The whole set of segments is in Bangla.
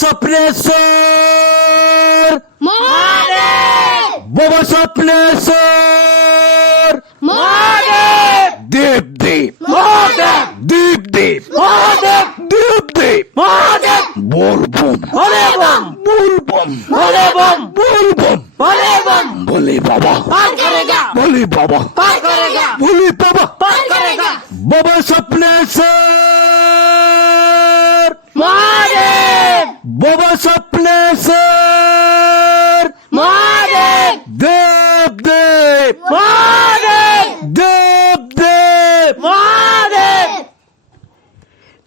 স্বপ্নেশ্বর মহাদেব বাবা স্বপ্নেশ্বর মহাদেব দেব দেব মহাদেব দেব দেব মহাদেব দেব দেব মহাদেব বলবম বলেবম বলবম বলেবম বলবম বলেবম বলে বাবা পার করেগা বলে বাবা পার করেগা বলে বাবা পার করেগা বাবা স্বপ্নেশ্বর মহাদেব বাবা স্বপ্নেশ্বর মহাদেব দেব দেব মহাদেব দেব দেব মহাদেব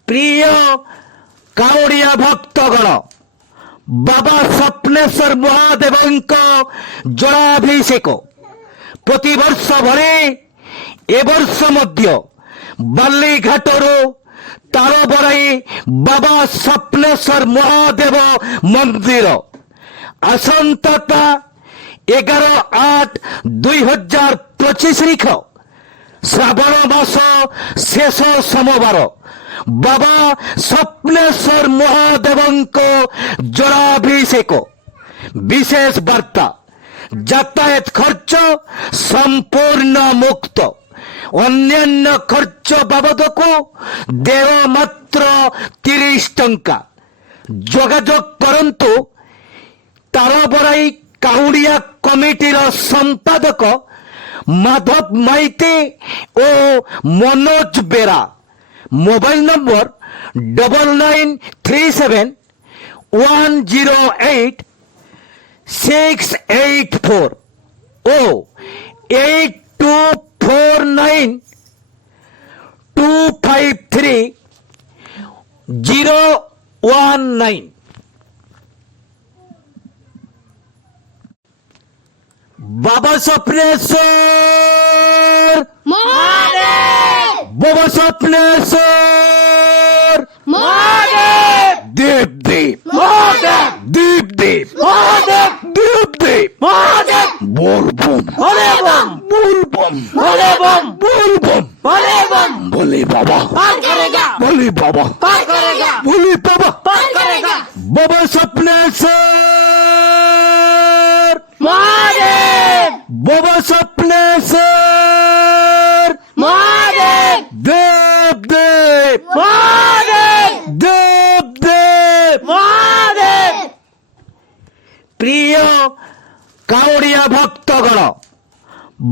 প্রিয় কাউড়িয়া ভক্তগণ বাবা ସ୍ୱପ୍ନେଶ୍ୱର ମହାଦେବଙ୍କ ଜଳାଭିଷେକ ପ୍ରତିବର୍ଷ ଭଳି ଏ ବର୍ଷ ମଧ୍ୟ ବାଲିଘାଟରୁ ତାଳବରାଇ ବାବା ସ୍ୱପ୍ନେଶ୍ୱର ମହାଦେବ ମନ୍ଦିର ଆସନ୍ତା 11/8/2025 ତାରିଖ ଶ୍ରାବଣ ମାସ ଶେଷ ସୋମବାର ବାବା ସ୍ୱପ୍ନେଶ୍ୱର ମହାଦେବଙ୍କ ଜଳାଭିଷେକ ବିଶେଷ ବାର୍ତ୍ତା ଯାତାୟାତ ଖର୍ଚ୍ଚ ସମ୍ପୂର୍ଣ୍ଣ ମୁକ୍ତ ଅନ୍ୟାନ୍ୟ ଖର୍ଚ୍ଚ ବାବଦକୁ ଦେୟ ମାତ୍ର 30 ଟଙ୍କା ଯୋଗାଯୋଗ କରନ୍ତୁ ତାଳବରାଇ କାଉଡ଼ିଆ କମିଟିର ସମ୍ପାଦକ ମାଧବ ମାଇତି ଓ ମନୋଜ ବେରା মোবাইল নম্বর 9937108684 ও 8249253019 বাবা স্বপ্নেশ্বর মহাদেব বাবা স্বপ্নেশ্বর মহাদেব দেব দেব মহাদেব দেব দেব মহাদেব দেব দেব মহাদেব বলবম বলেবম বলবম বলেবম বলবম বলেবম বলে বাবা পার করেগা বলে বাবা পার করেগা বলে বাবা পার করেগা বাবা স্বপ্নেশ্বর মহাদেব বাবা স্বপ্নেশ্বর মহাদেব দেব দেব মহাদেব দেব দেব মহাদেব প্রিয় কাউড়িয়া ভক্তগণ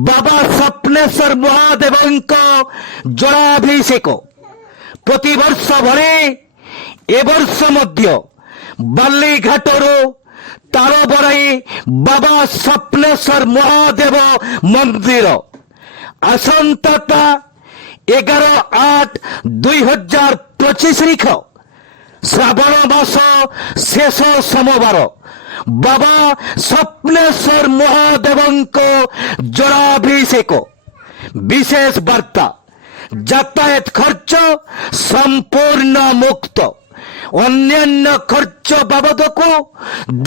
বাবা ସ୍ୱପ୍ନେଶ୍ୱର ମହାଦେବଙ୍କ ଜଳାଭିଷେକ ପ୍ରତିବର୍ଷ ଭଳି ଏ ବର୍ଷ ମଧ୍ୟ ବାଲିଘାଟରୁ ତାଳବରାଇ ବାବା ସ୍ୱପ୍ନେଶ୍ୱର ମହାଦେବ ମନ୍ଦିର ଆସନ୍ତା 11/8/2025 ତାରିଖ ଶ୍ରାବଣ ମାସ ଶେଷ ସୋମବାର ବାବା ସ୍ୱପ୍ନେଶ୍ୱର ମହାଦେବଙ୍କ ଜଳାଭିଷେକ ବିଶେଷ ବାର୍ତ୍ତା ଯାତାୟାତ ଖର୍ଚ୍ଚ ସମ୍ପୂର୍ଣ୍ଣ ମୁକ୍ତ ଅନ୍ୟାନ୍ୟ ଖର୍ଚ୍ଚ ବାବଦକୁ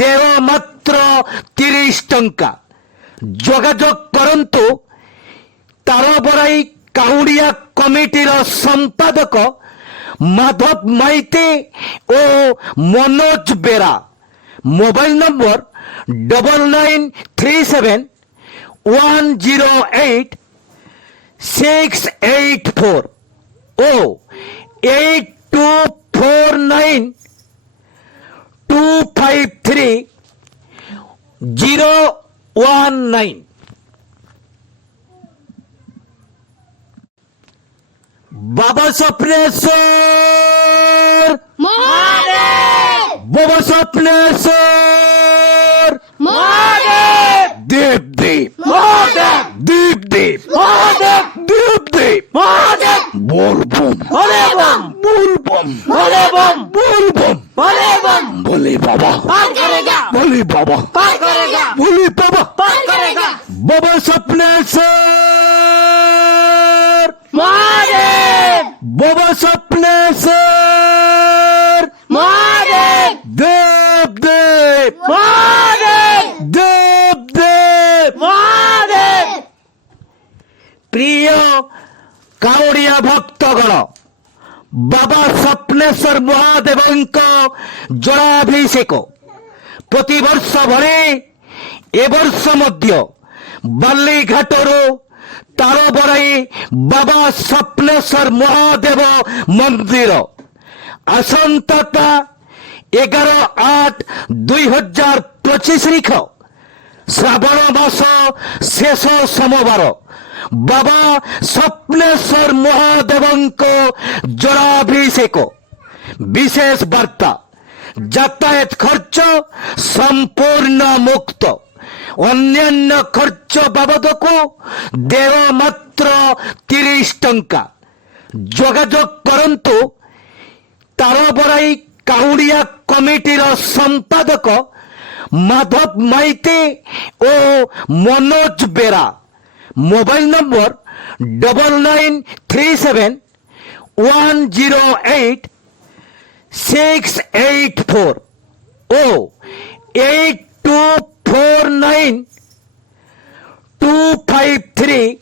ଦେୟ ମାତ୍ର 30 ଟଙ୍କା ଯୋଗାଯୋଗ କରନ୍ତୁ ତାଳବରାଇ କାଉଡ଼ିଆ କମିଟିର ସମ୍ପାଦକ ମାଧବ ମାଇତି ଓ ମନୋଜ ବେରା মোবাইল নম্বর 9937108684 ও 8249253019 বাবা স্বপ্নেশ্বর মহাদেব বাবা স্বপ্নেশ্বর মহাদেব দেব দেব মহাদেব দেব দেব মহাদেব দেব দেব মহাদেব বলবম বলেবম বলবম বলেবম বলবম বলেবম বলে বাবা পার করেগা বলে বাবা পার করেগা বলে বাবা পার করেগা বাবা স্বপ্নেশ্বর মহাদেব বাবা স্বপ্নেশ্বর মহাদেব দেব দেব মহাদেব দেব দেব মহাদেব প্রিয় কাউড়িয়া ভক্তগণ ବାବା ସ୍ୱପ୍ନେଶ୍ୱର ମହାଦେବଙ୍କ ଜଳାଭିଷେକ ପ୍ରତିବର୍ଷ ଭଳି ଏ ବର୍ଷ ମଧ୍ୟ ବାଲିଘାଟରୁ ତାଳବରାଇ ବାବା ସ୍ୱପ୍ନେଶ୍ୱର ମହାଦେବ ମନ୍ଦିର ଆସନ୍ତା 11/8/2025 ତାରିଖ ଶ୍ରାବଣ ମାସ ଶେଷ ସୋମବାର ବାବା ସ୍ୱପ୍ନେଶ୍ୱର ମହାଦେବଙ୍କ ଜଳାଭିଷେକ ବିଶେଷ ବାର୍ତ୍ତା যাতায়াত খরচ সম্পূর্ণ মুক্ত অন্যান্য খরচ বাবদকু দেয় মাত্র 30 টঙ্কা যোগাযোগ করন্তু তারবরাই কাউড়িয়া কমিটির সম্পাদক মাধব মাইতি ও মনোজ বেরা মোবাইল নম্বর 9937 108 684 ও 8249 253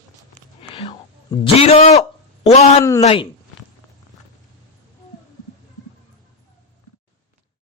019